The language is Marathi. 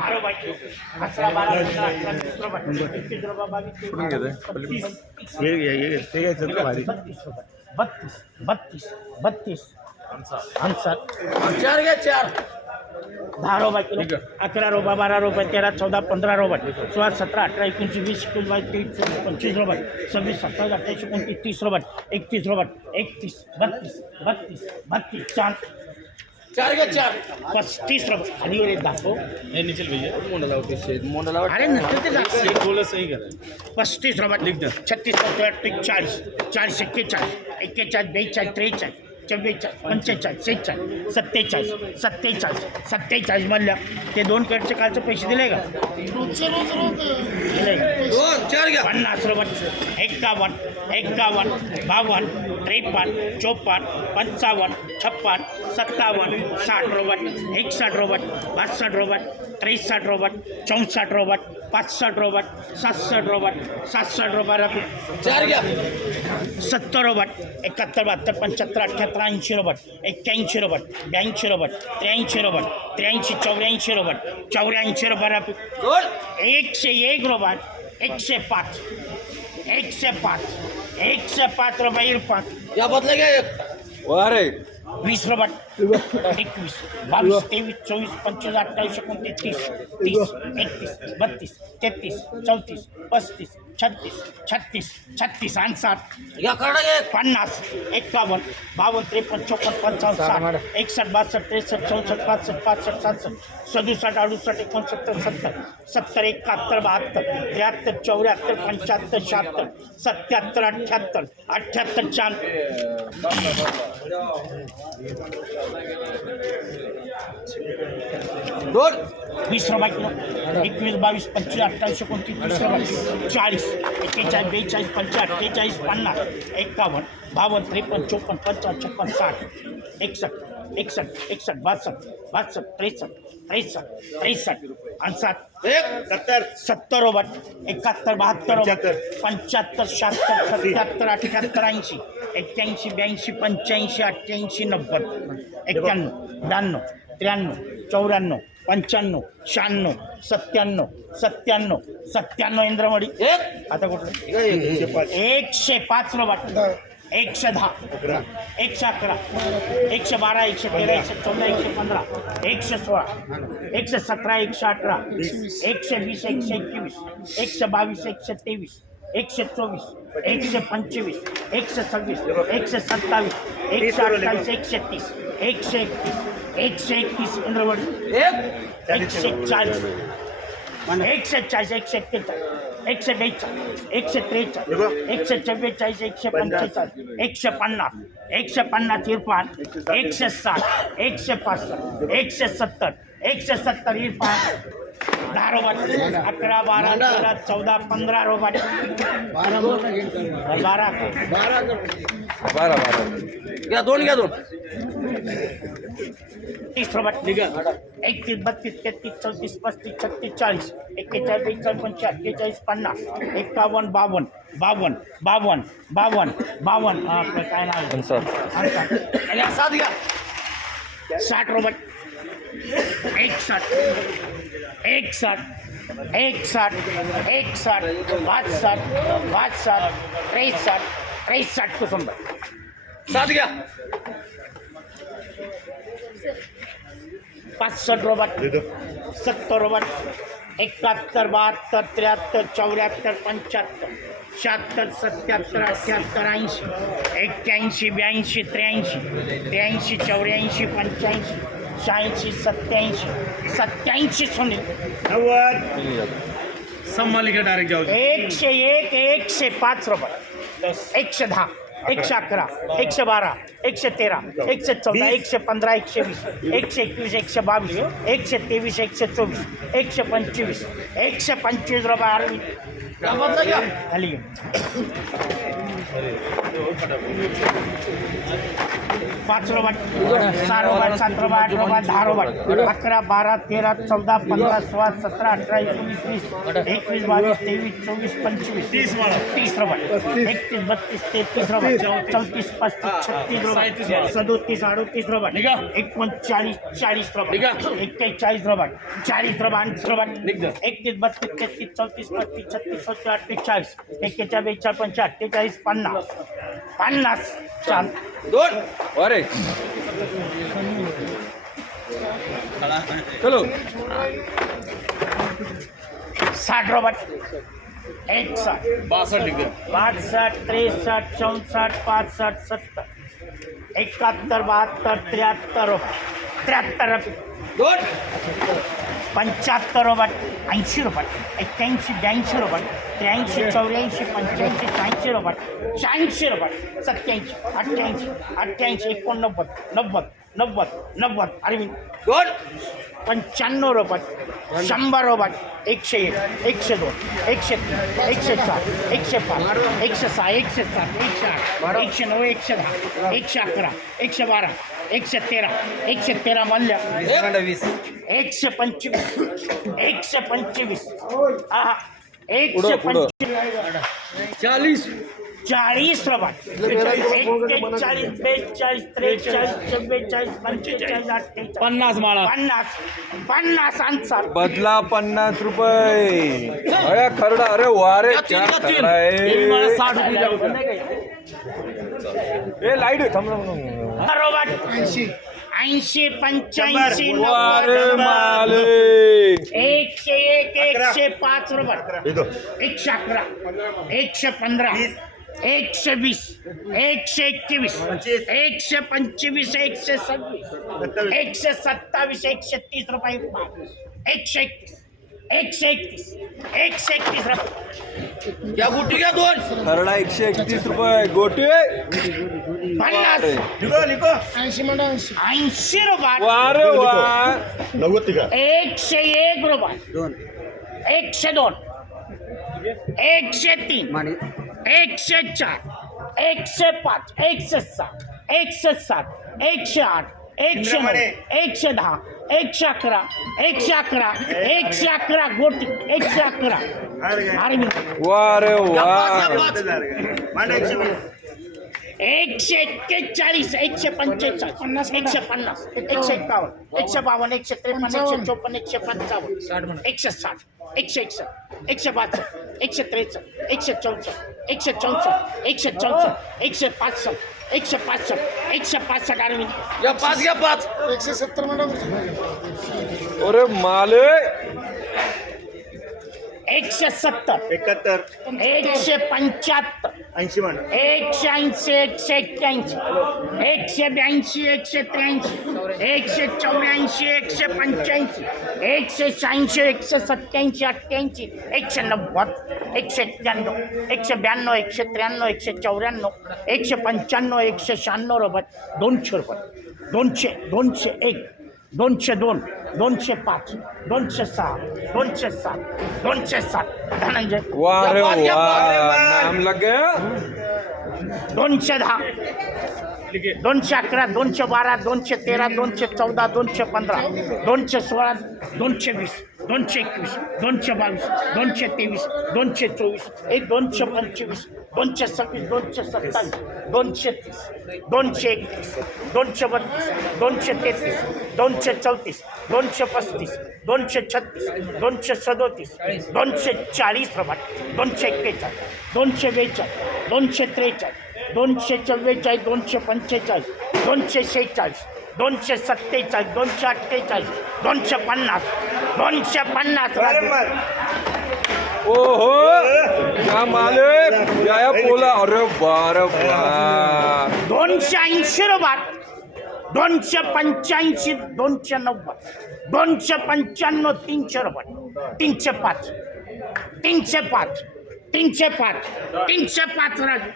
दहा रुपये अकरा बारा पंधरा अठरा वीस रुपये एकवीस रुपये बावीस तेवीस, पस्तीस, बत्तीस बत्तीस बत्तीस बत्तीस अन्साठ चार घ्या चार दहा रोबा किलो अकरा रोबा बारा रोबा तेरा चौदा पंधरा रोबा सोळा सतरा अठरा एकोणीस वीस एकवीस बावीस तेवीस चोवीस पंचवीस रोबा सव्वीस सत्तावीस अठ्ठावीस एकोणतीस तीस रोबा एकतीस रोबा एकतीस बत्तीस बत्तीस बत्तीस चार चार घ्या चार? पस्तीस रुपये खाली वर एक दाखव. मोंडाला अरे नसतं ते दाखव. बोला सही करा. पस्तीस रुपये छत्तीस सत्तर चाळीस. चाळीस एक्केचाळीस. एक्केचाळीस बेचाळीस त्रेचाळीस. चव्वेचाळीस पंचेचाळीस सेहेचाळीस सत्तेचाळीस सत्तेचाळीस सत्तेचाळीस म्हणल्या ते दोन कडचे कालचे पैसे दिले का? दिले. का दोन चार घ्या. पन्नास रुपये. एक्कावन्न एक्कावन्न बावन्न त्रेपन्न चोपन्न पंचावन्न छप्पन्न सत्तावन्न साठ रुपये एकसष्ट रुपये बासष्ट रुपये त्रेसष्ट रुपये चौसष्ट रुपये पासष्ट रुपये सातसष्ट रुपये सातसष्ट रुपये चार घ्या. सत्तर रुपये एकाहत्तर बहात्तर पंच्याहत्तर अठ्ठ्याहत्तर ऐंशी रुपये एक्क्याऐंशी रुपये ब्याऐंशी रुपये त्र्याऐंशी रुपये त्र्याऐंशी चौऱ्याऐंशी रुपये चौऱ्याऐंशी दोन. एकशे एक रुपये. एकशे पाच एकशे पाच एकशे पाच रुपये इरफान या बदला घ्या एक. अरे वीस रुपये एकवीस बावीस तेवीस चोवीस पंचवीस अठ्ठावीस एकोणतीस तीस तीस एकतीस बत्तीस तेहतीस चौतीस पस्तीस छत्तीस छत्तीस छत्तीस आणि साठ पन्नास एक्कावन्न बावन्न त्रेपन्न चोपन्न पंचावन्न साठ. एकसष्ट बासष्ट त्रेसष्ट चौसष्ट पासष्ट पासष्ट सातसष्ट सदुसष्ट अडुसष्ट एकोणसत्तर सत्तर सत्तर एकाहत्तर बहात्तर त्र्याहत्तर चौऱ्याहत्तर पंच्याहत्तर शहात्तर सत्याहत्तर अठ्ठ्याहत्तर अठ्ठ्याहत्तर चार दोन. वीस रुपये किलो एकवीस बावीस पंचवीस अठ्ठावीस एकोणतीस तीस रुपये चाळीस. एक्केचाळीस बेचाळीस पंचाळीस अठ्ठेचाळीस पन्नास. एक्कावन्न बावन्न त्रेपन्न चोपन्न पंचावन्न छप्पन्न साठ. एकसष्ट. एकसष्ट एकसष्ट बासष्ट बासष्ट त्रेसष्ट त्रेसष्ट त्रेसष्ट आणि एक सत्तर. सत्तर रुपये एकाहत्तर बहात्तर रुपये पंच्याहत्तर. शहात्तर सत्याहत्तर अठ्ठ्याहत्तर ऐंशी. एक्क्याऐंशी ब्याऐंशी पंच्याऐंशी अठ्ठ्याऐंशी नव्वद. एक्क्याण्णव ब्याण्णव त्र्याण्णव चौऱ्याण्णव पंच्याण्णव शहाण्णव सत्त्याण्णव सत्त्याण्णव सत्त्याण्णव इंद्रमडी एक. आता कुठलं. एकशे पाच. रुपये एकशे दहा एकशे अकरा एकशे बारा एकशे तेरा एकशे चौदा एकशे पंधरा एकशे सोळा एकशे सतरा एकशे अठरा एकशे वीस एकशे एकवीस एकशे बावीस एकशे तेवीस एकशे चोवीस एकशे पंचवीस एकशे सव्वीस एकशे सत्तावीस एकशे अठ्ठावीस एकशे तीस एकशे एकतीस एकशे एकतीस इंद्रवडी एक? एकशे चाळीस एकशे चाळीस एकशे एक्केचाळीस एकशे बेचाळीस एकशे त्रेचाळीस एकशे चव्वेचाळीस एकशे पंचेचाळीस एकशे पन्नास एकशे पन्नास इरफान एकशे साठ. एकशे पासष्ट एकशे सत्तर एकशे सत्तर इरफान. दहा अकरा बारा तेरा चौदा पंधरा रुपये बारा बारा. बारा घ्या दोन घ्या दोन? तीस रुपये एकतीस बत्तीस तेहतीस चौतीस पस्तीस छत्तीस चाळीस एक्केचाळीस बेचाळीस अठ्ठेचाळीस पन्नास एकावन्न बावन्न बावन्न बावन्न बावन्न बावन्न. आपलं काय नाव. या सात घ्या साठ रुपये एक साठ एक साठ एक साठ एक साठ पाच साठ पाच साठ त्रेसष्ट त्रेसष्ट कुसुंबर सात घ्या सत्तर रुपये एकाहत्तर बहत्तर त्र्याहत्तर चौऱ्याहत्तर पंच्याहत्तर शहात्तर सत्याहत्तर अठ्ठ्याहत्तर ऐंशी एक्क्याऐंशी ब्याऐंशी त्र्याऐंशी त्र्याऐंशी चौऱ्याऐंशी पंच्याऐंशी शहाऐंशी सत्याऐंशी सत्याऐंशी सुनील नव्वद। संभालिका डायरेक्ट जाऊ. एकशे एक एकशे पाच रुपये एकशे दहा एकशे अकरा एकशे बारा एकशे तेरा एकशे चौदा एकशे पंधरा एकशे वीस एकशे एकवीस एकशे बावीस एकशे तेवीस एकशे चोवीस एकशे पंचवीस एकशे पंचवीस रुपये खाली घे. पाच रोबाट सहा रोबाट सात रोबाट आठ रोबाट दहा रोबाट अकरा बारा तेरा चौदा पंधरा सोळा सतरा अठरा एकोणीस वीस एकवीस बावीस तेवीस चोवीस पंचवीस. तीस तीस रोबाट एकतीस बत्तीस तेहतीस रोबाट चौतीस पस्तीस छत्तीस रोबाट सदोतीस अडोतीस रोबाट एकोणचाळीस चाळीस रोबाट एक्केचाळीस रोबाट चाळीस रोबाट रोबाट एकतीस बत्तीस तेहतीस चौतीस पस्तीस छत्तीस सत्तीस अठ्ठेचाळीस. चाळीस एक्केचाळीस बेचाळीस पंचाळीस अठ्ठेचाळीस पन्नास. पन्नास. चाल. दोन. अरे. चलो. साठ रोबाट एक साठ. बासष्ट डिग्री. बासष्ट त्रेसष्ट चौसष्ट पासष्ट सत्तर. एकाहत्तर बहात्तर त्र्याहत्तर. त्र्याहत्तर. दोन. पंच्याहत्तर रोबाट ऐंशी रोबाट एक्क्याऐंशी ब्याऐंशी रोबाट त्र्याऐंशी चौऱ्याऐंशी पंच्याऐंशी शहाऐंशी रोबाट शहाऐंशी रोबाट सत्याऐंशी अठ्ठ्याऐंशी अठ्ठ्याऐंशी एकोणनव्वद नव्वद. नव्वद नव्वद अरविंद दोन. पंच्याण्णव रोबाट शंभर रोबाट एकशे एक एकशे दोन एकशे तीन एकशे चार एकशे पाच एकशे सहा एकशे सात एकशे आठ एकशे नऊ एकशे दहा एकशे अकरा एकशे बारा एकशे तेरा एकशे तेरा मल्ल्या. वीस एकशे पंचवीस एकशे पंचवीस. आहा. एकशे. पंचवीस. चाळीस. चाळीस रबाट एक्केचाळीस बेचाळीस त्रेचाळीस चव्वेचाळीस पंचेचाळीस अठ्ठेचाळीस. पन्नास माळा. पन्नास. पन्नास अन्सर बदला पन्नास रुपये. अरे खरडा अरे वारे चार. खरडा आहे. साठ रुपये ए लाइट थांब थांब, थांब बरोबर. ऐंशी. पंच्याऐंशी वारे नव्वद माले. एकशे एक एकशे पाच रुपये एकशे अकरा. एकशे पंधरा. एकशे वीस एकशे एकवीस एकशे पंचवीस एकशे सव्वीस एकशे सत्तावीस एकशे तीस रुपये एकशे एकतीस एकशे एकतीस एकशे एकतीस रुपये या गुटी घ्या दोन खरडा एकशे एकतीस रुपये गोटे पन्नास ऐंशी रुपये वारे वा एकशे एक रुपये दोन एकशे दोन एकशे तीन एकशे चार एकशे पाच एकशे सात एकशे सात एकशे आठ एकशे नऊ एकशे दहा एकशे अकरा एकशे अकरा एकशे अकरा गोटी एकशे अकरा. एकशे एक्केचाळीस एकशे पंचेचाळीस पन्नास एकशे पन्नास एकशे एकावन्न एकशे बावन्न एकशे त्रेपन्न एकशे चोपन्न एकशे पंचावन्न एकशे साठ एकशे एकसष्ट एकशे बासष्ट एकशे त्रेसष्ट एकशे चौसष्ट एकशे चौसष्ट एकशे चौसष्ट एकशे पासष्ट एकशे पासष्ट एकशे पासष्ट अरविंद या पाच घ्या पाच. अरे माले! एकशे सत्तर. एकाहत्तर. एकशे पंच्याहत्तर. ऐंशी मान एकशे ऐंशी एकशे एक्क्याऐंशी. एकशे ब्याऐंशी एकशे त्र्याऐंशी. एकशे चौऱ्याऐंशी एकशे पंच्याऐंशी. एकशे शहाऐंशी एकशे सत्याऐंशी अठ्ठ्याऐंशी. एकशे नव्वद एकशे एक्क्याण्णव. एकशे ब्याण्णव एकशे त्र्याण्णव एकशे चौऱ्याण्णव. एकशे पंच्याण्णव एकशे शहाण्णव रुपये दोनशे रुपये दोनशे दोनशे एक. दोनशे दोन दोनशे पाच दोनशे सहा दोनशे सात दोनशे सात धनंजय वारे वा नाम लग गया दोनशे दहा दोनशे अकरा दोनशे बारा दोनशे तेरा दोनशे चौदा दोनशे पंधरा दोनशे सोळा दोनशे वीस दोनशे एकवीस दोनशे बावीस दोनशे तेवीस दोनशे चोवीस एक दोनशे पंचवीस दोनशे सव्वीस दोनशे सत्तावीस दोनशे तीस दोनशे एकतीस दोनशे बत्तीस दोनशे तेहतीस दोनशे चौतीस दोनशे पस्तीस दोनशे छत्तीस दोनशे सदोतीस दोनशे चाळीस प्रमाण दोनशे एक्केचाळीस दोनशे बेचाळीस दोनशे त्रेचाळीस दोनशे चव्वेचाळीस दोनशे पंचेचाळीस दोनशे शेहेचाळीस दोनशे सत्तेचाळीस दोनशे अठ्ठेचाळीस दोनशे पन्नास दोनशे पन्नास ओहो या मालक? या पोला अरे बार दोनशे ऐंशी रुपयात दोनशे पंच्याऐंशी दोनशे नव्वद. दोनशे पंच्याण्णव तीनशे रुपये तीनशे पाच. तीनशे पाच. तीनशे पाच. तीनशे पाच राजू.